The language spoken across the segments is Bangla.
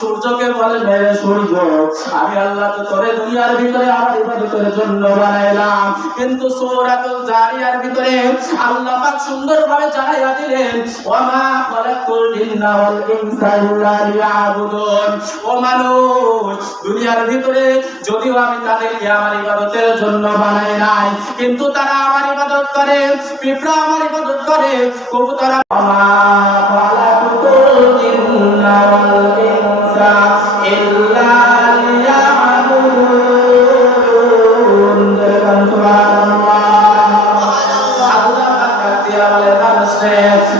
সূর্যকে বলে মেরে সূর্য, আমি আল্লাহ তো তোরে দুনিয়ার ভিতরে আমার ইবাদতের জন্য বানাইলাম, কিন্তু সূরাতুল জারিয়ার ভিতরে আল্লাহ পাক সুন্দরভাবে জানাইয়া দিলেন, ওয়ামা খালাকুল জিন্না ওয়াল ইনসা ইল্লা লিয়াবুদুন। ও মানুষ, দুনিয়ার ভিতরে যদিও আমি তাদেরকে আমার ইবাদতের জন্য বানাই নাই, কিন্তু তারা আমার ইবাদত করে, পিঁপড়া আমার ইবাদত করে, কবুতর। ওয়ামা খালাকুল জিন্না ওয়াল ইনসা ইল্লা লিয়াবুদুন। সুবহানাল্লাহ। আল্লাহ পাক দিয়া বলে, মানুষে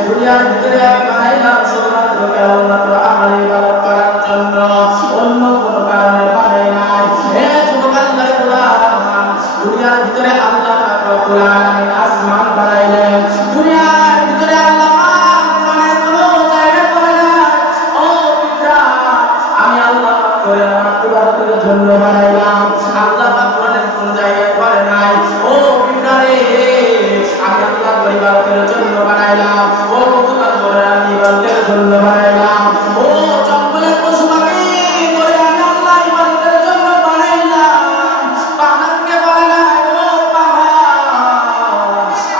দুনিয়ার ভিতরে বানাইলাম শুধুমাত্র কেবলমাত্র আমার ইবাদত করার জন্য, অন্য কোনো কারণে বানাই নাই। হে যুবক আল্লাহর গোলাম, দুনিয়ার ভিতরে আল্লাহ পাক রব্বুল আলামিন আসমান বানাইলেন, দুনিয়ার ভিতরে আল্লাহ পাক কোরআনের কোনো জায়গা করে নাই। ও পিতা, আমি আল্লাহ পাক করে আমার ইবাদতের জন্য বানাইলাম, আল্লাহ পাক কোরআনের কোন জায়গায় করে নাই। ও পিতা রে, আমি আল্লাহ ইবাদতের জন্য বানাইলাম। ও কবুতর করে আমি ইবাদতের জন্য বানাইলাম। ও জঙ্গলের পশু পাখি করে আমি আল্লাহ ইবাদতের জন্য বানাইলাম। পাহাড়কে বলে নাই, ও পাহাড়,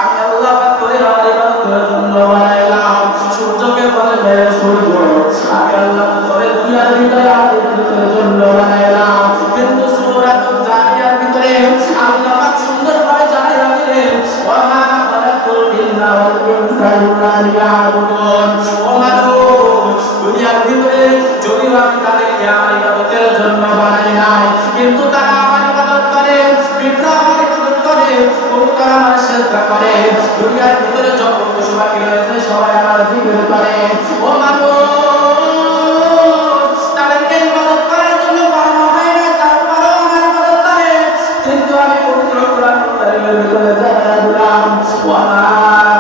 আমি আল্লাহ পাক করে আমার ইবাদতের জন্য বানাইলাম। সূর্যকে বলে মেরে সূর্য, আমি আল্লাহ করে দুনিয়ার ভিতরে আমার ইবাদতের জন্য বানাইলাম, কিন্তু সূরাতুল জারিয়ার ভিতরে আল্লাহ পাক সুন্দরভাবে জানাইয়া দিলেন, ওয়ামা খালাকুল জিন্না ওয়াল ইনসা ইল্লা লিয়াবুদুন। ও মানুষ, দুনিয়ার ভিতরে যদিও আমি তাদেরকে আমার ইবাদতের জন্য বানাই নাই, কিন্তু তারা আমার ইবাদত করে, পিঁপড়া আমার ইবাদত করে, কবুতর আমার সিজদা করে, দুনিয়ার ভিতরে যত পশু পাখি রয়েছে সবাই আমার জিকির করে। ও মানুষ, তাদেরকে ইবাদত করার জন্য বানানো হয় না, তারপরেও আমার ইবাদত করে, কিন্তু আমি পবিত্র কোরআন কারীমের ভিতরে জানাইয়া দিলাম, ওয়ামা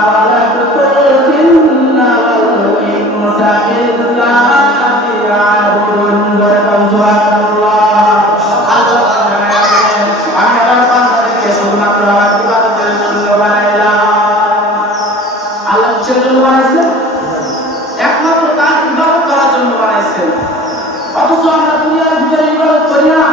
খালাকুল জিন্না ওয়াল ইনসা ইল্লা লিয়াবুদুন। সুবহানাল্লাহ। আল্লাহ জানাইয়া দিলেন, আমি আমার বান্দাদেরকে শুধুমাত্র আমার ইবাদতের জন্য বানাইলাম। আল্লাহ কিসের জন্য বানাইছেন? একমাত্র তার ইবাদত করার জন্য বানাইছেন। অথচ আমরা দুনিয়ার ভিতরে ইবাদত করি না।